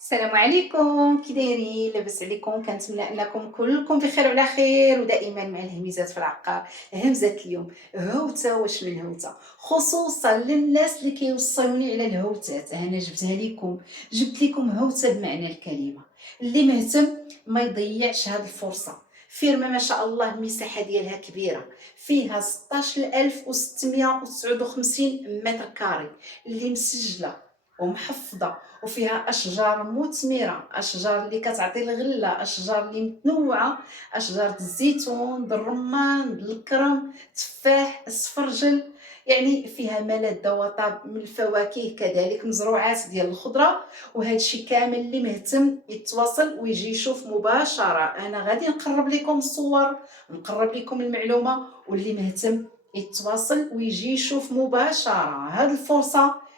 السلام عليكم، كي دايرين؟ لاباس عليكم؟ كنتمنى انكم كلكم بخير وعلى خير ودائما مع الهميزات في العقار. همزه اليوم هوته، واش من هوته؟ خصوصا للناس اللي كيوصيوني على الهوتات، انا جبتها لكم. جبت لكم هوته بمعنى الكلمه. اللي مهتم ما يضيعش هذه الفرصه. فيرما ما شاء الله المساحه ديالها كبيره، فيها 16659 متر كاري، اللي مسجله ومحفظه، وفيها اشجار مثمره، اشجار اللي كتعطي الغله، اشجار اللي متنوعه، اشجار الزيتون، الرمان، الكرم، تفاح، السفرجل. يعني فيها ملذ وطاب من الفواكه، كذلك مزروعات ديال الخضره. وهذا الشيء كامل اللي مهتم يتواصل ويجي يشوف مباشره. انا غادي نقرب لكم الصور، نقرب لكم المعلومه، واللي مهتم يتواصل ويجي يشوف مباشره. هذه الفرصه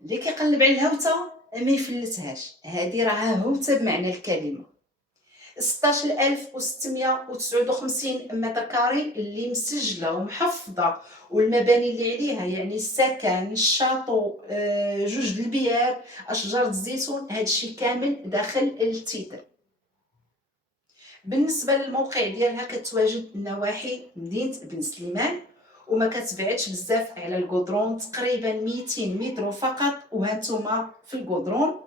اللي كيقلب على الهوته ما يفلتهاش. هذه راها هوته بمعنى الكلمه. 16659 متر كاري اللي مسجله ومحفظه، والمباني اللي عليها يعني السكن، الشاطو، جوج د البيار، اشجار الزيتون، هذا الشيء كامل داخل التيتر. بالنسبه للموقع ديالها كتواجد نواحي مدينه بن سليمان، وما كتبعدش بزاف على الكودرون، تقريبا 200 متر فقط وهانتوما في الكودرون.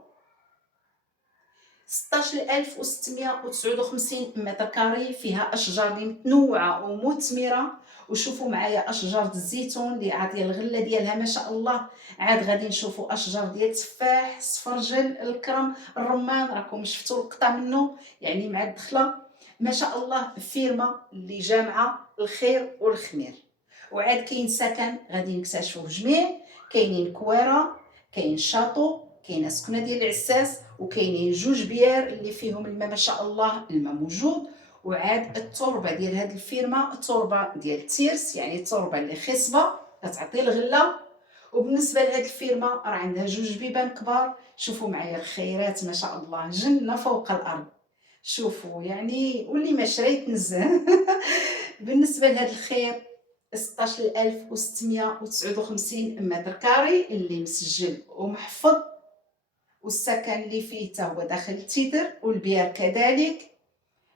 16659 متر كاري، فيها اشجار اللي متنوعه ومثمره. وشوفوا معايا اشجار الزيتون اللي عاطيه الغله ديالها ما شاء الله. عاد غادي نشوفوا اشجار ديال التفاح، السفرجل، الكرم، الرمان، راكم شفتوا القطع منه يعني مع الدخله. ما شاء الله فيرما اللي جامعه الخير والخمير. وعاد كاين سكن غادي نكتشفوه جميع. كاينين كواره، كاين شاطو، كاينه سكنه ديال العساس، وكاينين جوج بيار اللي فيهم الماء ما شاء الله، الماء موجود. وعاد التربه ديال هذه الفيرما التربه ديال التيرس، يعني التربه اللي خصبه كتعطي الغله. وبالنسبه لهذه الفيرما راه عندها جوج بيبان كبار. شوفوا معايا الخيرات ما شاء الله، جنه فوق الارض. شوفوا يعني واللي ما شرا يتنزه. بالنسبه لهذا الخير، 16659 متر كاري اللي مسجل ومحفظ، والسكن اللي فيه حتى هو داخل التيتر، والبيار كذلك.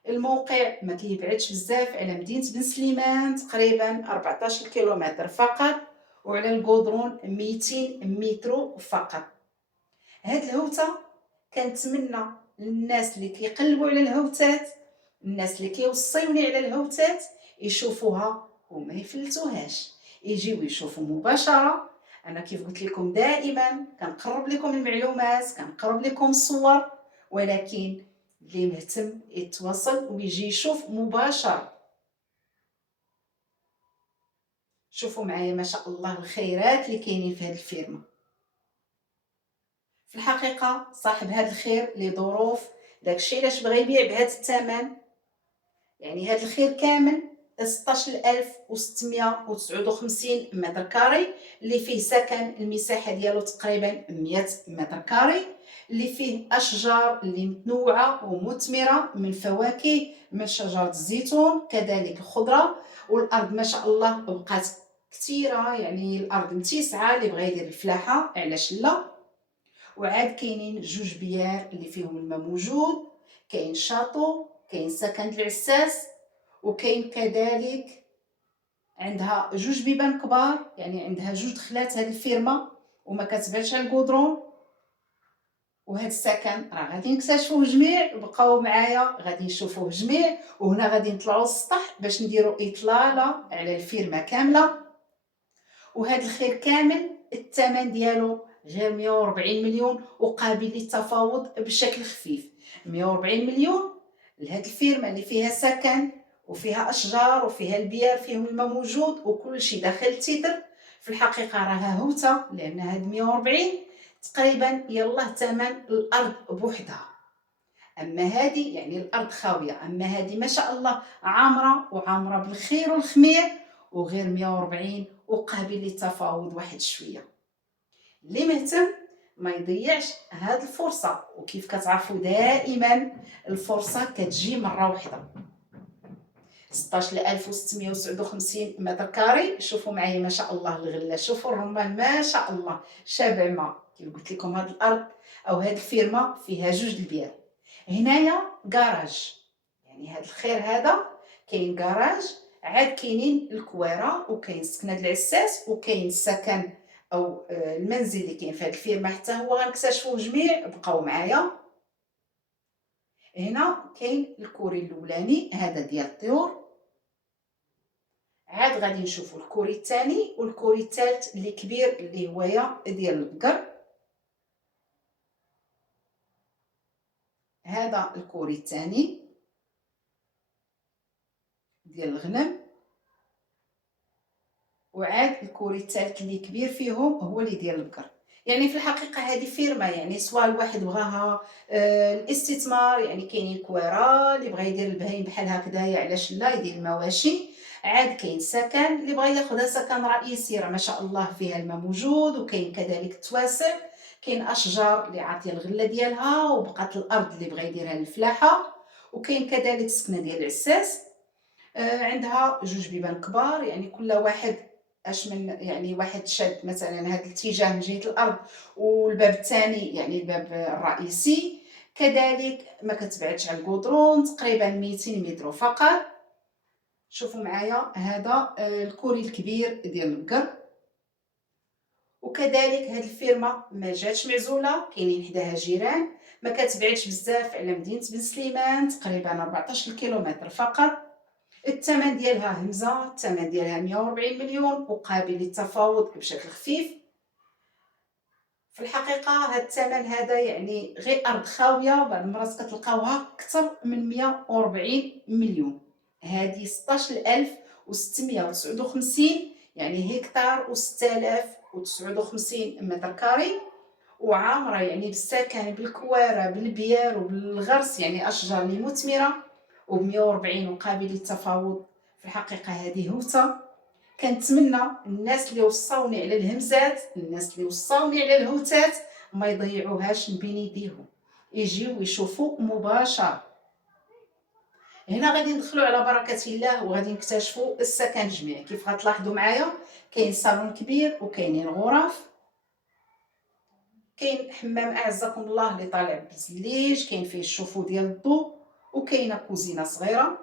الموقع ما كيبعدش بزاف على مدينه بن سليمان، تقريبا 14 كيلومتر فقط، وعلى الكودرون 200 متر فقط. هاد الهوته كنتمنى للناس اللي كيقلبوا على الهوتات، الناس اللي كيوصيوني على الهوتات، يشوفوها وما يفلتوهاش، يجيو يشوفوا مباشره. انا كيف قلت لكم دائما كنقرب لكم المعلومات، كنقرب لكم الصور، ولكن اللي مهتم يتواصل ويجي يشوف مباشره. شوفوا معايا ما شاء الله الخيرات اللي كاينين في هذه الفيرما. في الحقيقه صاحب هذا الخير لظروف، داكشي علاش بغى يبيع بهذا الثمن. يعني هذا الخير كامل 16659 متر كاري، اللي فيه سكن المساحه ديالو تقريبا 100 متر كاري، اللي فيه اشجار اللي متنوعه ومثمره من فواكه، من شجر الزيتون، كذلك الخضره. والارض ما شاء الله بقات كثيره، يعني الارض متسعه اللي بغى يدير الفلاحه علاش لا. وعاد كاينين جوج بيار اللي فيهم الماء موجود، كاين شاطو، كاين سكن العساس، وكاين كذلك عندها جوج بيبان كبار، يعني عندها جوج دخلات هذه الفيرما وما كتبعدش على الكودرون. وهذا السكن راه غادي نكتشفوه جميع، بقاو معايا غادي نشوفوه جميع. وهنا غادي نطلعوا للسطح باش نديروا اطلاله على الفيرما كامله. وهذا الخير كامل الثمن ديالو غير 140 مليون، وقابل للتفاوض بشكل خفيف. 140 مليون لهاد الفيرما اللي فيها سكن وفيها اشجار وفيها البيار فيهم الماء موجود وكل شيء داخل التيتر. في الحقيقه راها هوته، لان هاد 140 تقريبا يلاه ثمن الارض بوحدها. اما هذه يعني الارض خاويه، اما هذه ما شاء الله عامره وعامره بالخير والخمير، وغير 140 وقابل للتفاوض واحد شويه. اللي مهتم ما يضيعش هاد الفرصه، وكيف كتعرفوا دائما الفرصه كتجي مره واحده. 16659 متر كاري. شوفوا معايا ما شاء الله الغله، شوفوا الرمان ما شاء الله شابع ما. كيف قلت لكم هاد الارض او هاد الفيرما فيها جوج البيار. هنايا كراج، يعني هاد الخير هذا كاين كراج، عاد كاينين الكواره وكاين سكنه العساس وكاين السكن او المنزل اللي كاين في هاد الفيرما حتى هو غنكتشفوه جميع. بقاو معايا. هنا كاين الكوري الاولاني هذا ديال الطيور، عاد غادي نشوفوا الكوري الثاني والكوري الثالث اللي كبير اللي هويا ديال البقر. هذا الكوري الثاني ديال الغنم، وعاد الكوري الثالث اللي كبير فيهم هو اللي ديال البقر. يعني في الحقيقه هذه فيرما، يعني سواء الواحد بغاها الاستثمار، يعني كاينين كواره اللي بغا يدير البهايم بحال هكذايا علاش لا يدير المواشي، عاد كاين سكن اللي بغا ياخذها سكن رئيسي راه ما شاء الله فيها الماء موجود، وكاين كذلك التواسع، كاين اشجار اللي عاطيه الغله ديالها، وبقات الارض اللي بغا يديرها للفلاحه، وكاين كذلك سكنه ديال العساس. عندها جوج بيبان كبار، يعني كل واحد اش من، يعني واحد شاد مثلا هذا الاتجاه من جهه الارض، والباب الثاني يعني الباب الرئيسي. كذلك ما كتبعدش على الكودرون، تقريبا 200 متر فقط. شوفوا معايا هذا الكوري الكبير ديال البقر. وكذلك هذه الفيرما ما جاتش معزوله، كاينين حداها جيران، ما كتبعدش بزاف على مدينه بن سليمان، تقريبا 14 كيلومتر فقط. الثمن ديالها همزه، الثمن ديالها 140 مليون وقابل للتفاوض بشكل خفيف. في الحقيقه هذا الثمن هذا يعني غير ارض خاويه، بعض المرات كتلقاوها اكثر من 140 مليون. هذه 16659 يعني هكتار و6059 متر كاري، وعامره يعني بالسكن بالكواره بالبيار وبالغرس، يعني اشجار اللي مثمره، و140 وقابل للتفاوض. في الحقيقه هذه هوته. كنتمنى الناس اللي وصاوني على الهمزات، الناس اللي وصاوني على الهوتات، ما يضيعوهاش من بين يديهم، يجيو ويشوفوا مباشره. هنا غادي ندخلوا على بركه الله وغادي نكتشفوا السكن الجميع. كيف غتلاحظوا معايا كاين صالون كبير وكاينين غرف، كاين حمام اعزكم الله اللي طالع بالزليج، كاين فيه الشوفو ديال الضوء، وكاينه كوزينه صغيره.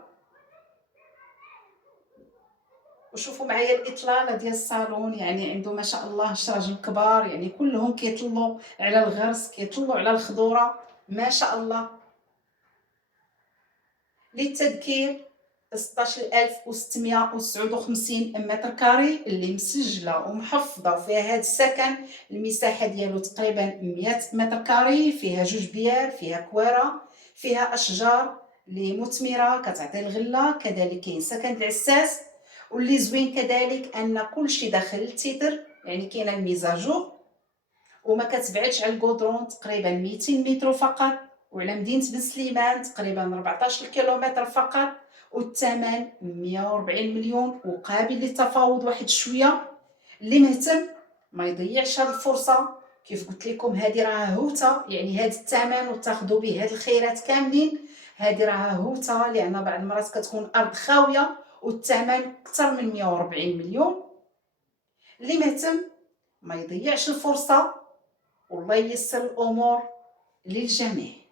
وشوفوا معايا الاطلاله ديال الصالون، يعني عنده ما شاء الله شراجم كبار، يعني كلهم كيطلوا على الغرس، كيطلوا على الخضوره ما شاء الله. للتذكير 16659 متر كاري اللي مسجله ومحفظه، وفيها هذا السكن المساحه ديالو تقريبا 100 متر كاري، فيها جوج بيار، فيها كواره، فيها اشجار اللي مثمره كتعطي الغله، كذلك كاين سكن العساس. واللي زوين كذلك ان كلشي داخل التيتر، يعني كاينه الميزاجور، وما كتبعدش على الكودرون، تقريبا 200 متر فقط، وعلى مدينه بن سليمان تقريبا 14 كيلومتر فقط. والثمن 140 مليون وقابل للتفاوض واحد شويه. اللي مهتم ما يضيعش هذه الفرصه. كيف قلت لكم هذه راه هوته، يعني هذا الثمن وتاخذوا به هذه الخيرات كاملين، هذه راه هوته، لان بعض المرات كتكون ارض خاويه والثمن اكثر من 140 مليون. اللي مهتم ما يضيعش الفرصه، والله ييسر الامور للجميع.